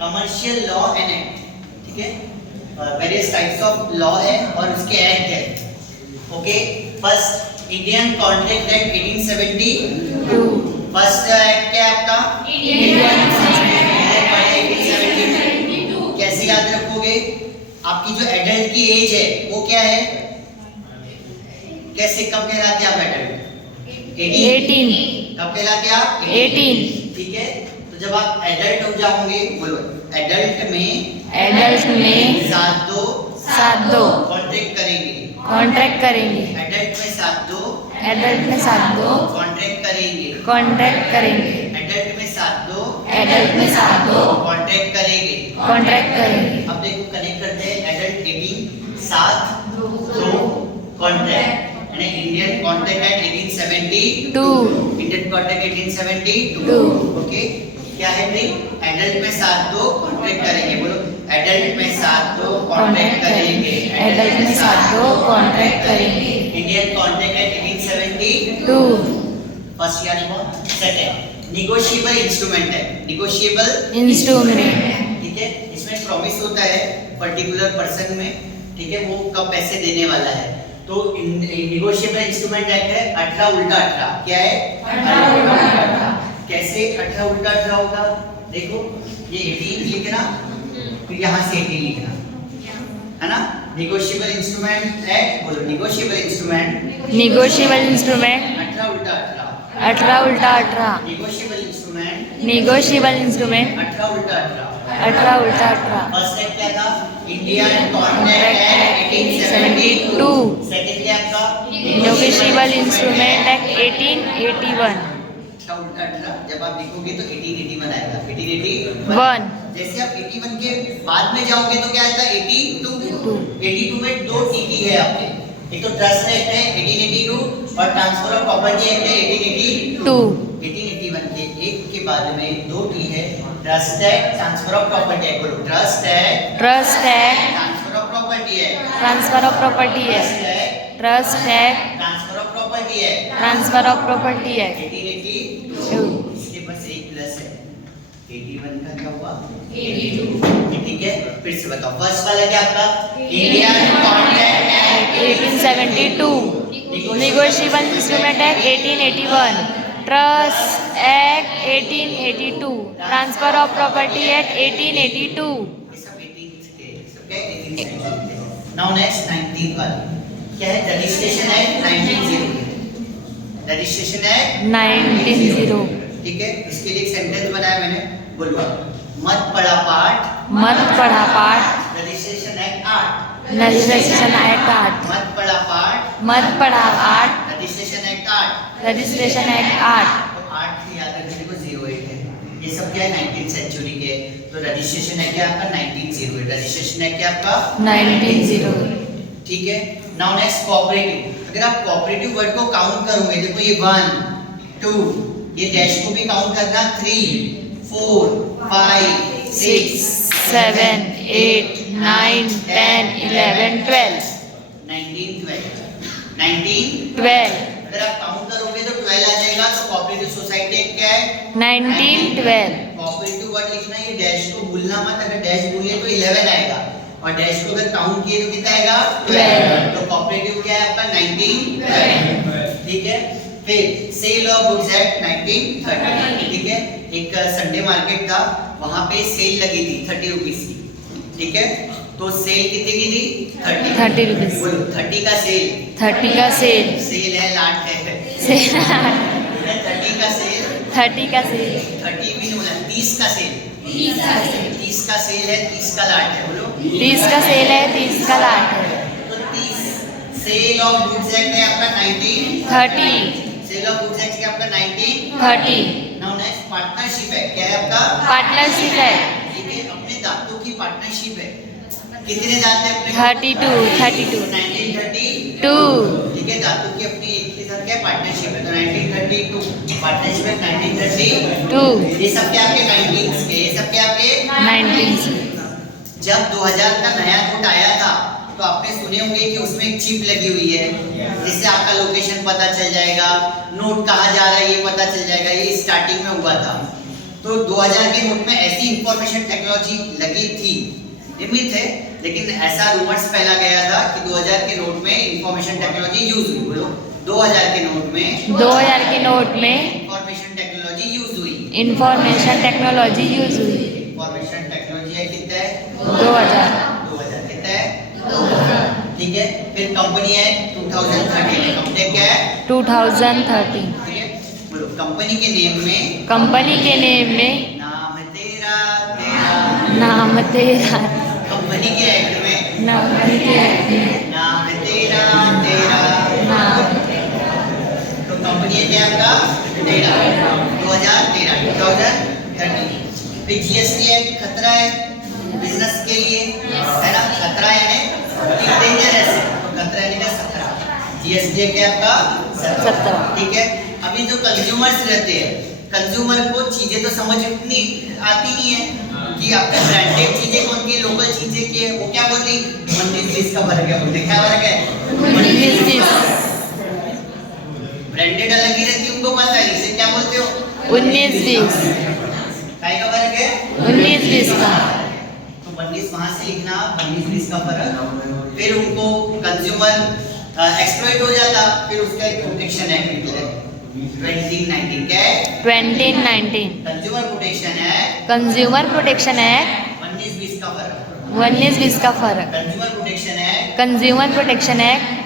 Commercial law and act, ठीक है, various types of law है और उसके एक्ट है। Okay, first Indian contract act 1872। First act क्या है आपका? Indian contract 1872। कैसे याद रखोगे? आपकी जो एडल्ट की एज है वो क्या है? कैसे, कब कहलाते हैं आप एडल्ट? 18। कब कहलाते हैं आप? 18। ठीक है, तो जब आप एडल्ट हो जाओगे, बोलो एडल्ट में 7-2 कॉन्ट्रैक्ट करेंगे। एडल्ट में 7-2 कॉन्ट्रैक्ट करेंगे। एडल्ट में 7-2 कॉन्ट्रैक्ट करेंगे। अब देखो कनेक्ट करते हैं, adult 18 7-2 contract, Indian contract act 1872। Indian contract 1872। Okay, क्या है भाई? एडल्ट में 7-2 कॉन्ट्रैक्ट करेंगे। बोलो एडल्ट में 7-2 कॉन्ट्रैक्ट करेंगे। Indian contract act 1872 first year हुआ। सेकंड नेगोशिएबल इंस्ट्रूमेंट है। ठीक है, इसमें प्रॉमिस होता है पर्टिकुलर पर्सन में, ठीक है, वो कब पैसे देने वाला है। तो नेगोशिएबल इंस्ट्रूमेंट एक्ट है 18 उल्टा 18। क्या है? 18 उल्टा 18। कैसे 18 उल्टा 18 होगा? देखो ये 18 लिखना, फिर यहाँ से 18 लिखना, है ना। नेगोशिएबल इंस्ट्रूमेंट एक्ट, बोलो नेगोशिएबल इंस्ट्रूमेंट 18 उल्टा 18। नेगोशिएबल इंस्ट्रूमेंट 18 उल्टा 18। फर्स्ट एक्ट क्या था? Indian contract act 1872। सेकंड क्या था? Negotiable instrument act 1881। 18 उल्टा 18 जब आप लिखोगे तो 1881 आएगा। 1881। जैसे आप 81 के बाद में जाओगे तो क्या आता है? 82 में 2 टीटी है आपके, एक तो ट्रस्ट एक्ट है 1882 और ट्रांसफर ऑफ प्रॉपर्टी एक्ट है 1882। 1881 के एक के बाद में 2 टी है, trust act, transfer of property act. बोलो trust act, transfer of property act, transfer of property act 1882। इसके पास एक प्लस है, 81 का क्या हुआ? 82। ठीक है, फिर से बताओ फर्स्ट वाला क्या आपका? Indian contract act 1872। Negotiable instrument act 1881। Trust act 1882। Transfer of property act 1882। ये सब 18 के सब क्या 18 नाउ नेक्स्ट 19 वाला क्या है? Registration act 1900। Registration act 1900। ठीक है, इसके लिए एक सेंटेंस बनाया मैंने, बोलो मत पढ़ा पाठ रजिस्ट्रेशन एक्ट 8। Registration act 8। मत पढ़ा पाठ रजिस्ट्रेशन एक्ट 8। तो 8 से याद रखने को 08 है। ये सब क्या है? 19th सेंचुरी के। तो रजिस्ट्रेशन एक्ट क्या आपका? 1908। रजिस्ट्रेशन एक्ट क्या आपका? 1908। ठीक है, नाउ नेक्स्ट कोऑपरेटिव। अगर आप कोऑपरेटिव वर्ड को काउंट करोगे, देखो ये 1 2, ये डैश को भी काउंट करना, 3 4 5 6 7 8 9 10 11 12। 1912। अगर आप काउंट करोगे तो 12 आ जाएगा। तो कोऑपरेटिव सोसाइटी एक्ट क्या है? 1912। कोऑपरेटिव वर्ड लिखना, ये डैश को भूलना मत। अगर डैश भूले तो 11 आएगा और डैश को अगर काउंट किए तो कितना आएगा? 12। तो कोऑपरेटिव क्या है आपका? 1912। ठीक है, फिर सेल ऑफ गुड्स एक्ट 1930। ठीक है, एक संडे मार्केट था, वहां पे सेल लगी थी 30 रुपीस की। ठीक है, तो सेल कितने की थी? 30 रुपीस। 30 का सेल। 30 का सेल। सेल है, लाट है। 30 का सेल। 30 का सेल। 30 भी नहीं बोला, 30 का सेल। 30 का सेल है, 30 का लाट है। बोलो 30 का सेल है, 30 का लाट है। तो 30 सेल ऑफ गुड्स एक्ट है आपका 1930। सेल ऑफ गुड्स एक्ट क्या आपका 1930। नाउ नेक्स्ट पार्टनरशिप है, क्या है आपका? पार्टनरशिप है। ठीक है, अपने दांतों की पार्टनरशिप है। कितने दांत है अपने? 32। 1932। ठीक है, दांतों की अपनी एक के साथ क्या पार्टनरशिप है? तो 1932 पार्टनरशिप है 1932। ये सब क्या आपके 19 के, ये सब क्या आपके 19 जब 2000 का नया नोट आया था तो आपने सुने होंगे कि उसमें एक चिप लगी हुई है, जिससे आपका लोकेशन पता चल जाएगा, नोट कहाँ जा रहा है ये पता चल जाएगा। ये स्टार्टिंग में हुआ था। तो 2000 के नोट में ऐसी इंफॉर्मेशन टेक्नोलॉजी लगी थी, निमित है, लेकिन ऐसा रूमर्स फैला गया था कि 2000 के नोट में इंफॉर्मेशन टेक्नोलॉजी यूज हुई। बोलो 2000 के नोट में 2000 के नोट में इंफॉर्मेशन टेक्नोलॉजी यूज हुई। इंफॉर्मेशन टेक्नोलॉजी यूज हुई। इंफॉर्मेशन टेक्नोलॉजी है कितना है? 2000 कितना है? ठीक है। फिर कंपनी है 2013 में, कंपनी क्या है? 2013। ठीक है, बोलो कंपनी के नेम में, कंपनी के नेम में नाम तेरा तेरा, नाम तेरा, कंपनी के एक्ट में नाम तेरा, नाम तेरा तेरा, नाम तो कंपनी है क्या आपका? तेरा 2013 फिर जीएसटी है, खतरा है बिजनेस के लिए, है ना? खतरा है डेंजरस है, तो खतरा है ना खतरा। जीएसटी है क्या आपका? 17। ठीक है। अभी जो कंज्यूमर्स रहते हैं, कंज्यूमर को चीजें तो समझ इतनी आती नहीं है कि आपके ब्रांडेड चीजें कौन की है, लोकल चीजें की है, वो क्या बोलती है? 19-20 का फर्क है। बोलते क्या फर्क है? 19-20। ब्रांडेड अलग ही रहती है, उनको पता है, इसे क्या बोलते हो? 19-20। काय का फर्क है? 19-20 का। तो 19 वहां से लिखना, 19-20 का फर्क। फिर उनको कंज्यूमर एक्सप्लॉइट हो जाता, फिर उसका एक प्रोटेक्शन एक्ट निकला 2019। क्या है? 2019 कंज्यूमर प्रोटेक्शन है, कंज्यूमर प्रोटेक्शन एक्ट 19-20 का फर्क। 19-20 का फर्क। कंज्यूमर प्रोटेक्शन है, कंज्यूमर प्रोटेक्शन एक्ट